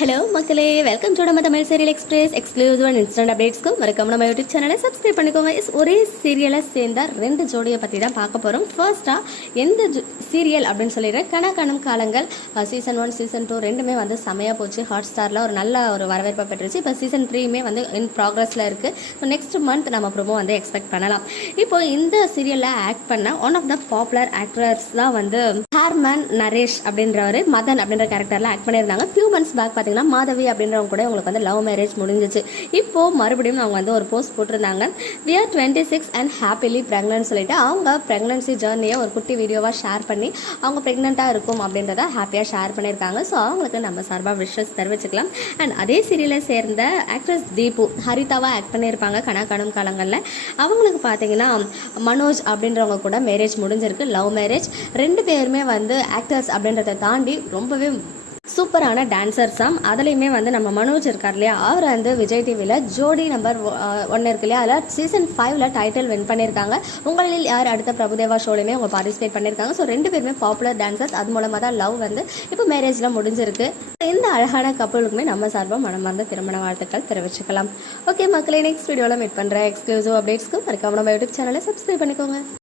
Hello மக்களே. Welcome to நம்ம Tamil serial express exclusive and instant அப்டேட்ஸ்க்கும் மறக்காம நம்ம யூடியூப் சேனலை சப்ஸ்கிரைப் பண்ணிக்கோங்க. இஸ் ஒரே சீரியலை சேர்ந்த ரெண்டு ஜோடியை பற்றி தான் பார்க்க போகிறோம் ஃபர்ஸ்ட்டாக எந்த சீரியல் அப்படின்னு சொல்லிடுறேன் கணக்கணும் காலங்கள். சீசன் ஒன் சீசன் டூ ரெண்டுமே வந்து செமையாக போச்சு. ஹாட் ஸ்டாரில் ஒரு நல்ல ஒரு வரவேற்பை பெற்றுச்சு. இப்போ சீசன் த்ரீயுமே வந்து இன் ப்ராக்ரஸில் இருக்குது ஸோ நெக்ஸ்ட் மந்த் நம்ம ப்ரோமோ வந்து எக்ஸ்பெக்ட் பண்ணலாம். இப்போ இந்த சீரியலில் ஆக்ட் பண்ண one of the popular actors தான் வந்து ஹேர்மேன் நரேஷ் அப்படின்றவர் மதன் அப்படின்ற கேரக்டரில் ஆக்ட் பண்ணியிருந்தாங்க. ஃபியூ மந்த்ஸ் பேக் பார்த்தீங்கன்னா மாதவி அப்படின்றவங்க கூட உங்களுக்கு வந்து லவ் மேரேஜ் முடிஞ்சிச்சு. இப்போ மறுபடியும் அவங்க வந்து ஒரு போஸ்ட் போட்டிருந்தாங்க. We are twenty six and happily pregnant சொல்லிட்டு அவங்க ப்ரெக்னன்சி ஜேர்னியை ஒரு குட்டி வீடியோவாக ஷேர் பண்ணி அவங்க ப்ரெக்னெண்ட்டாக இருக்கும் அப்படின்றத ஹாப்பியாக ஷேர் பண்ணியிருக்காங்க. ஸோ அவங்களுக்கு நம்ம சார்பாக விஷஸ் தெரிவிச்சுக்கலாம். அண்ட் அதே சீரியலை சேர்ந்த ஆக்ட்ரஸ் தீபு ஹரிதாவாக ஆக்ட் பண்ணியிருப்பாங்க கனா காணும் காலங்களில். அவங்களுக்கு பார்த்தீங்கன்னா மனோஜ் அப்படின்றவங்க கூட மேரேஜ் முடிஞ்சிருக்கு லவ் மேரேஜ் ரெண்டு பேருமே வந்து ஆக்டர்ஸ் அப்படின்றத தாண்டி ரொம்பவே சூப்பரான டான்சர்ஸாம் அதுலேயுமே வந்து நம்ம மனோஜ் இருக்கார் இல்லையா? அவர் வந்து விஜய் டிவியில் ஜோடி நம்பர் ஒன்று இருக்கு இல்லையா? அதில் சீசன் ஃபைவ்ல டைட்டில் வின் பண்ணியிருக்காங்க. உங்களில் யார் அடுத்த பிரபுதேவா ஷோலையுமே அவங்க பார்ட்டிசிபேட் பண்ணியிருக்காங்க. ஸோ ரெண்டு பேருமே பாப்புலர் டான்சர்ஸ் அது மூலமாக தான் லவ் வந்து இப்போ மேரேஜில் முடிஞ்சிருக்கு. இந்த அழகான கப்பலுக்குமே நம்ம சார்பாக மனமார்ந்த திருமண வாழ்த்துக்கள் தெரிவிச்சுக்கலாம். ஓகே மக்களே நெக்ஸ்ட் வீடியோவில் மீட் பண்ணுற எக்ஸ்க்ளூசிவ் அப்டேட்ஸ்க்கு மறக்காம நம்ம யூடியூப் சேனலை சப்ஸ்கிரைப் பண்ணிக்கோங்க.